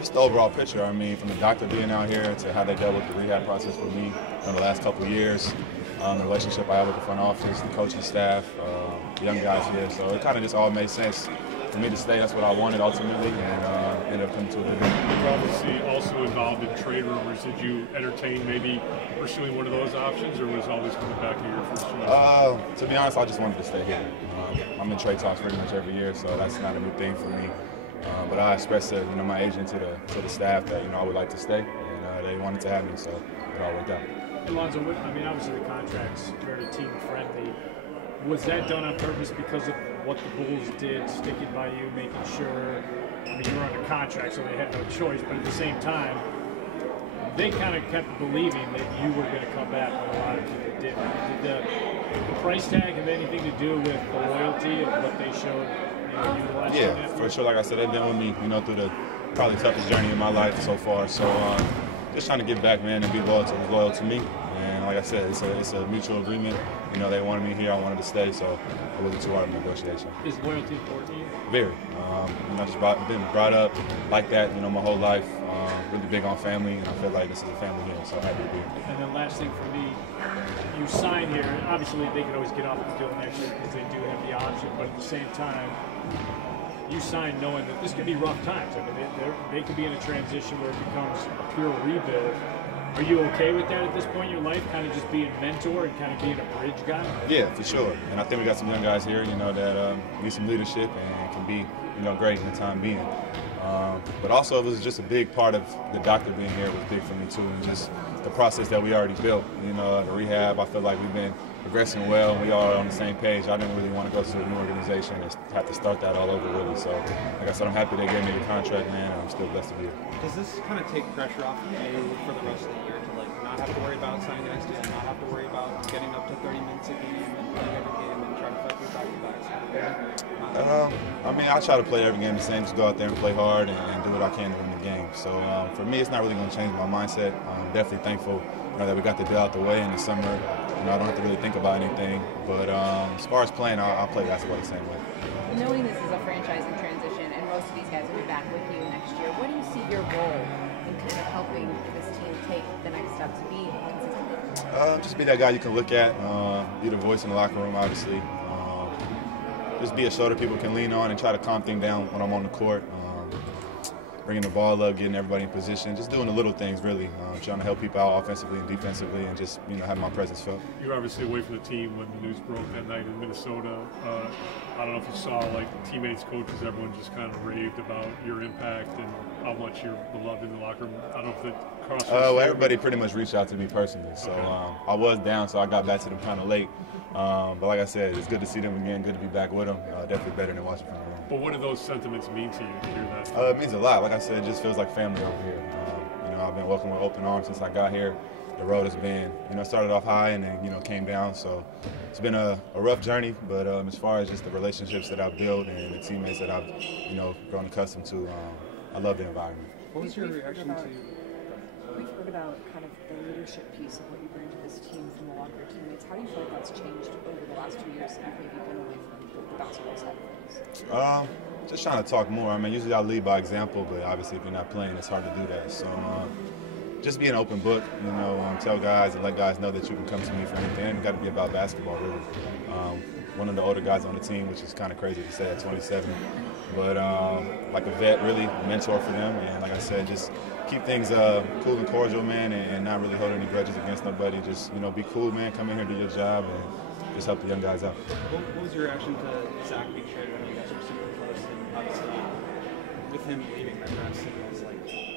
Just the overall picture. I mean, from the doctor being out here to how they dealt with the rehab process with me in the last couple of years, the relationship I have with the front office, the coaching staff, the young guys here. So it kind of just all made sense for me to stay. That's what I wanted ultimately, and ended up coming to a good end. You're obviously also involved in trade rumors. Did you entertain maybe pursuing one of those options, or was it always coming back to your first choice? To be honest, I just wanted to stay here. I'm in trade talks pretty much every year, so that's not a new thing for me. But I expressed to my agent, to the staff that I would like to stay, and they wanted to have me, so it all worked out. Hey Lonzo, I mean, obviously the contract's very team friendly. Was that done on purpose because of what the Bulls did, sticking by you, making sure? I mean, you were under contract, so they had no choice. But at the same time, they kind of kept believing that you were going to come back when a lot of people didn't. Did the price tag have anything to do with the loyalty of what they showed? Yeah, for sure. Like I said, they've been with me, through the probably toughest journey in my life so far. So just trying to give back, man, and be loyal to me. And like I said, it's a mutual agreement. They wanted me here, I wanted to stay, so it wasn't too hard of a negotiation. Is loyalty important to you? Very. I've just been brought up like that, my whole life. Really big on family, and I feel like this is a family here, so I'm happy to be here. And then last thing for me, you sign here, and obviously they could always get off the deal next year because they do have the option, but at the same time, you sign knowing that this could be rough times. I mean, they could be in a transition where it becomes a pure rebuild. Are you okay with that at this point in your life, kind of just being a mentor and kind of being a bridge guy? Yeah, for sure. And I think we got some young guys here, that need some leadership and can be, great in the time being. But also, it was just a big part of the doctor being here was big for me too, and just the process that we already built. The rehab, I feel like we've been progressing well. We all are on the same page. I didn't really want to go to a new organization and have to start that all over really. So, like I said, I'm happy they gave me the contract, man, and I'm still blessed to be here. Does this kind of take pressure off of you for the rest of the year to not have to worry about signing next year, not have to worry about getting up to 30 minutes a game and playing every game and trying to fight through back-to-backs? I mean, I try to play every game the same, just go out there and play hard and do what I can to win the game. So for me, it's not really going to change my mindset. I'm definitely thankful that we got the deal out the way in the summer. I don't have to really think about anything. But as far as playing, I'll play basketball the same way. Knowing this is a franchise in transition and most of these guys will be back with you next year, what do you see your role in kind of helping this team take the next step to be consistent? Just be that guy you can look at, be the voice in the locker room, obviously. Just be a shoulder people can lean on and try to calm things down when I'm on the court. Bringing the ball up, getting everybody in position, just doing the little things really. Trying to help people out offensively and defensively, and just have my presence felt. You're obviously away from the team when the news broke that night in Minnesota. I don't know if you saw, teammates, coaches, everyone just kind of raved about your impact and how much you're beloved in the locker room. I don't know if it crossed. Well, everybody pretty much reached out to me personally, so I was down, so I got back to them kind of late. But like I said, it's good to see them again. Good to be back with them. Definitely better than watching from the room. But what do those sentiments mean to you to hear that? It means a lot. Like I said, it just feels like family over here. I've been welcomed with open arms since I got here. The road has been, started off high and then, came down. So it's been a rough journey. But as far as just the relationships that I've built and the teammates that I've, grown accustomed to, I love the environment. What was your reaction to? We've heard about kind of the leadership piece of what you bring to this team from the locker teammates. How do you feel like that's changed over the last 2 years that you've maybe been away from the basketball side of things? Just trying to talk more. I mean, usually I lead by example, but obviously if you're not playing, it's hard to do that. So just be an open book, tell guys and let guys know that you can come to me for anything. It's got to be about basketball, really. One of the older guys on the team, which is kind of crazy to say at 27, but like a vet, really, a mentor for them. And like I said, just keep things cool and cordial, man, and not really hold any grudges against nobody. Just, be cool, man, come in here, do your job, and just help the young guys out. What was your reaction to Zach being traded? I mean, you guys were super close, and obviously with him leaving, that kind of signals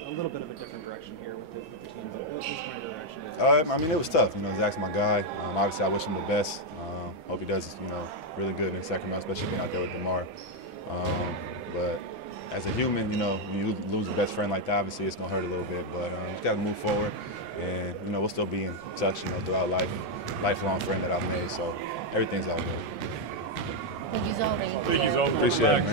a little bit of a different direction here with the team. But what was kind of your reaction? I mean, it was tough. Zach's my guy. Obviously, I wish him the best. Hope he does, really good in Sacramento, especially being out there with DeMar. But as a human, when you lose a best friend like that, obviously it's going to hurt a little bit. But you got to move forward, and we'll still be in touch, throughout life. Lifelong friend that I've made, so everything's all good. Thank you, Zoe. Thank you, Zoe. Appreciate it.